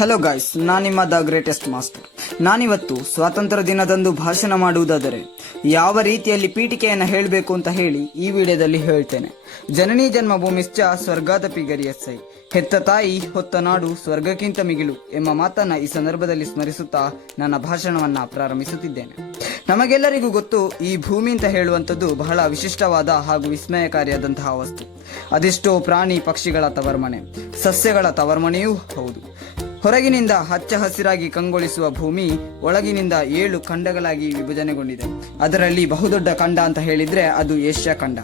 Hello guys, ನಾನಿಮ್ಮ the greatest master. ನಾನಿವತ್ತು ಸ್ವಾತಂತ್ರ್ಯ ದಿನದಂದು ಭಾಷಣ ಮಾಡುವುದಾದರೆ ಯಾವ ರೀತಿಯಲ್ಲಿ ಪೀಠಿಕೆಯನ್ನು ಹೇಳಬೇಕು ಅಂತ ಹೇಳಿ ಈ ವಿಡಿಯೋದಲ್ಲಿ ಹೇಳ್ತೇನೆ. ಜನನೀ ಜನ್ಮಭೂಮಿಶ್ಚ ಸ್ವರ್ಗಾದಪಿ ಗರಿಯಸ್ಸೈ, ಹೆತ್ತ ತಾಯಿ ಹೊತ್ತ ನಾಡು ಸ್ವರ್ಗಕ್ಕಿಂತ ಮಿಗಿಲು ಎಂಬ ಮಾತನ್ನ ಈ ಸಂದರ್ಭದಲ್ಲಿ ಸ್ಮರಿಸುತ್ತಾ ನನ್ನ ಭಾಷಣವನ್ನ ಪ್ರಾರಂಭಿಸುತ್ತಿದ್ದೇನೆ. ನಮಗೆಲ್ಲರಿಗೂ ಗೊತ್ತು, ಈ ಭೂಮಿ ಅಂತ ಹೇಳುವಂಥದ್ದು ಬಹಳ ವಿಶಿಷ್ಟವಾದ ಹಾಗೂ ವಿಸ್ಮಯಕಾರಿಯಾದಂತಹ ವಸ್ತು. ಅದೆಷ್ಟೋ ಪ್ರಾಣಿ ಪಕ್ಷಿಗಳ ತವರ್ಮನೆ, ಸಸ್ಯಗಳ ತವರ್ಮನೆಯೂ ಹೌದು. ಹೊರಗಿನಿಂದ ಹಚ್ಚ ಹಸಿರಾಗಿ ಕಂಗೊಳಿಸುವ ಭೂಮಿ ಒಳಗಿನಿಂದ 7 ಖಂಡಗಳಾಗಿ ವಿಭಜನೆಗೊಂಡಿದೆ. ಅದರಲ್ಲಿ ಬಹುದೊಡ್ಡ ಖಂಡ ಅಂತ ಹೇಳಿದ್ರೆ ಅದು ಏಷ್ಯಾ ಖಂಡ.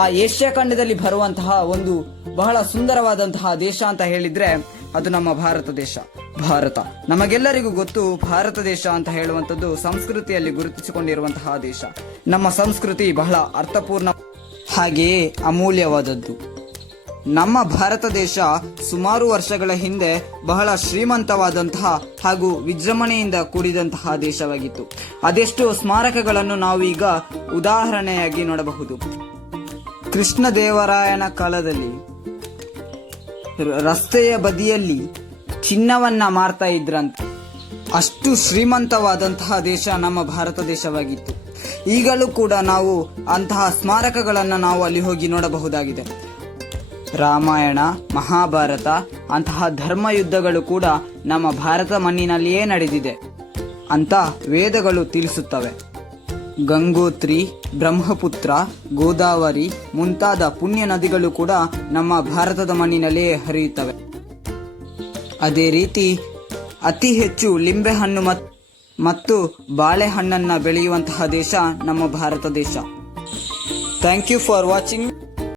ಆ ಏಷ್ಯಾ ಖಂಡದಲ್ಲಿ ಬರುವಂತಹ ಒಂದು ಬಹಳ ಸುಂದರವಾದಂತಹ ದೇಶ ಅಂತ ಹೇಳಿದ್ರೆ ಅದು ನಮ್ಮ ಭಾರತ ದೇಶ. ಭಾರತ ನಮಗೆಲ್ಲರಿಗೂ ಗೊತ್ತು, ಭಾರತ ದೇಶ ಅಂತ ಹೇಳುವಂಥದ್ದು ಸಂಸ್ಕೃತಿಯಲ್ಲಿ ಗುರುತಿಸಿಕೊಂಡಿರುವಂತಹ ದೇಶ. ನಮ್ಮ ಸಂಸ್ಕೃತಿ ಬಹಳ ಅರ್ಥಪೂರ್ಣ ಹಾಗೆಯೇ ಅಮೂಲ್ಯವಾದದ್ದು. ನಮ್ಮ ಭಾರತ ದೇಶ ಸುಮಾರು ವರ್ಷಗಳ ಹಿಂದೆ ಬಹಳ ಶ್ರೀಮಂತವಾದಂತಹ ಹಾಗೂ ವಿಜೃಂಭಣೆಯಿಂದ ಕೂಡಿದಂತಹ ದೇಶವಾಗಿತ್ತು. ಅದೆಷ್ಟೋ ಸ್ಮಾರಕಗಳನ್ನು ನಾವು ಈಗ ಉದಾಹರಣೆಯಾಗಿ ನೋಡಬಹುದು. ಕೃಷ್ಣದೇವರಾಯನ ಕಾಲದಲ್ಲಿ ರಸ್ತೆಯ ಬದಿಯಲ್ಲಿ ಚಿನ್ನವನ್ನ ಮಾರ್ತಾ ಇದ್ರಂತೆ. ಅಷ್ಟು ಶ್ರೀಮಂತವಾದಂತಹ ದೇಶ ನಮ್ಮ ಭಾರತ ದೇಶವಾಗಿತ್ತು. ಈಗಲೂ ಕೂಡ ನಾವು ಅಂತಹ ಸ್ಮಾರಕಗಳನ್ನು ನಾವು ಅಲ್ಲಿ ಹೋಗಿ ನೋಡಬಹುದಾಗಿದೆ. ರಾಮಾಯಣ, ಮಹಾಭಾರತ ಅಂತಹ ಧರ್ಮ ಯುದ್ಧಗಳು ಕೂಡ ನಮ್ಮ ಭಾರತ ಮಣ್ಣಿನಲ್ಲಿಯೇ ನಡೆದಿದೆ ಅಂತ ವೇದಗಳು ತಿಳಿಸುತ್ತವೆ. ಗಂಗೋತ್ರಿ, ಬ್ರಹ್ಮಪುತ್ರ, ಗೋದಾವರಿ ಮುಂತಾದ ಪುಣ್ಯ ನದಿಗಳು ಕೂಡ ನಮ್ಮ ಭಾರತದ ಮಣ್ಣಿನಲ್ಲಿಯೇ ಹರಿಯುತ್ತವೆ. ಅದೇ ರೀತಿ ಅತಿ ಹೆಚ್ಚು ಲಿಂಬೆಹಣ್ಣು ಮತ್ತು ಬಾಳೆಹಣ್ಣನ್ನ ಬೆಳೆಯುವಂತಹ ದೇಶ ನಮ್ಮ ಭಾರತ ದೇಶ. Thank you for watching.